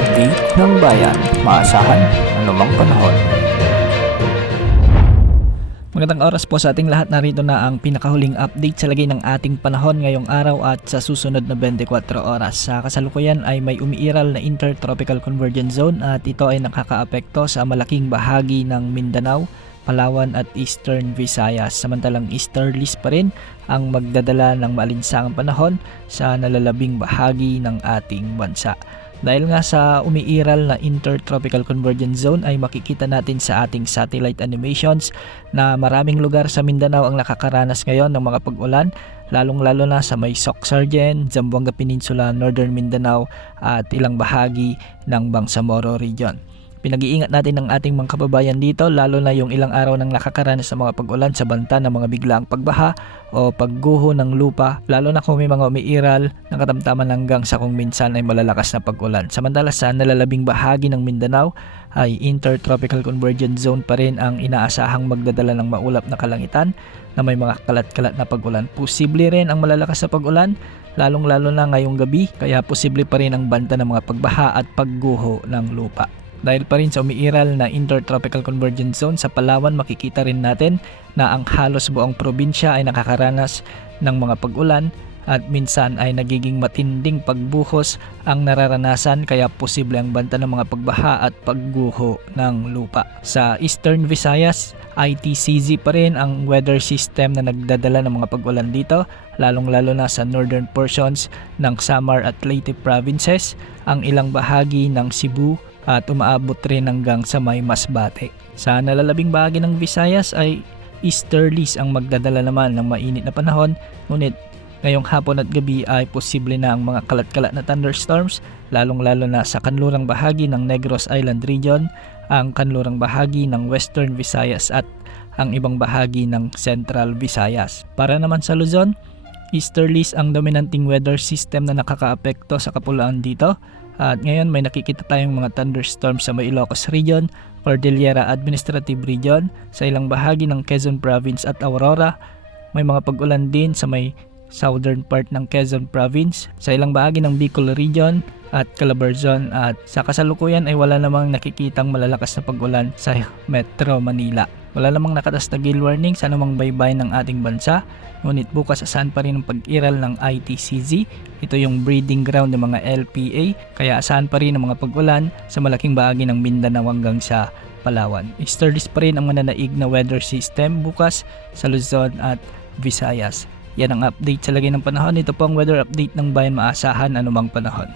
update ng bayan, maasahan anumang panahon. Magandang oras po sa ating lahat. Narito na ang pinakahuling update sa lagay ng ating panahon ngayong araw at sa susunod na 24 oras. Sa kasalukuyan ay may umiiral na Intertropical Convergence Zone at ito ay nakakaapekto sa malaking bahagi ng Mindanao, Palawan at Eastern Visayas. Samantalang easterlies pa rin ang magdadala ng maalinsangang panahon sa nalalabing bahagi ng ating bansa. Dahil nga sa umiiral na Intertropical Convergence Zone ay makikita natin sa ating satellite animations na maraming lugar sa Mindanao ang nakakaranas ngayon ng mga pag-ulan, lalong-lalo na sa may Soc-Sargen, Zamboanga Peninsula, Northern Mindanao at ilang bahagi ng Bangsamoro Region. Pinag-iingat natin ang ating mga kababayan dito, lalo na yung ilang araw nang nakakaranas ng mga pag-ulan sa banta ng mga biglaang pagbaha o pagguho ng lupa, lalo na kung may mga umiiral ng katamtaman hanggang sa kung minsan ay malalakas na pag-ulan. Samantala sa nalalabing bahagi ng Mindanao ay Intertropical Convergence Zone pa rin ang inaasahang magdadala ng maulap na kalangitan na may mga kalat-kalat na pag-ulan. Posible rin ang malalakas na pag-ulan, lalong-lalo na ngayong gabi, kaya posible pa rin ang banta ng mga pagbaha at pagguho ng lupa. Dahil pa rin sa umiiral na Intertropical Convergence Zone sa Palawan, makikita rin natin na ang halos buong probinsya ay nakakaranas ng mga pag-ulan at minsan ay nagiging matinding pagbuhos ang nararanasan, kaya posible ang banta ng mga pagbaha at pagguho ng lupa. Sa Eastern Visayas, ITCZ pa rin ang weather system na nagdadala ng mga pag-ulan dito, lalong-lalo na sa northern portions ng Samar at Leyte provinces, ang ilang bahagi ng Cebu at umaabot rin hanggang sa may Masbate. Sa nalalabing bahagi ng Visayas ay easterlies ang magdadala naman ng mainit na panahon, ngunit ngayong hapon at gabi ay posible na ang mga kalat-kalat na thunderstorms, lalong-lalo na sa kanlurang bahagi ng Negros Island Region, ang kanlurang bahagi ng Western Visayas at ang ibang bahagi ng Central Visayas. Para naman sa Luzon, easterlies ang dominanting weather system na nakakaapekto sa kapuluan dito. At ngayon may nakikita tayong mga thunderstorms sa may Ilocos Region, Cordillera Administrative Region, sa ilang bahagi ng Quezon Province at Aurora. May mga pag-ulan din sa may southern part ng Quezon Province, sa ilang bahagi ng Bicol Region at Calabarzon, at sa kasalukuyan ay wala namang nakikitang malalakas na pag-ulan sa Metro Manila. Wala namang nakatas na gale warning sa anumang baybayin ng ating bansa, ngunit bukas asahan pa rin ang pag-iral ng ITCZ. Ito yung breeding ground ng mga LPA, kaya asahan pa rin ang mga pag-ulan sa malaking bahagi ng Mindanao hanggang sa Palawan. Easterlies pa rin ang mananaig na weather system bukas sa Luzon at Visayas. Yan ang update sa lagay ng panahon. Ito po ang weather update ng bayan, maasahan anumang panahon.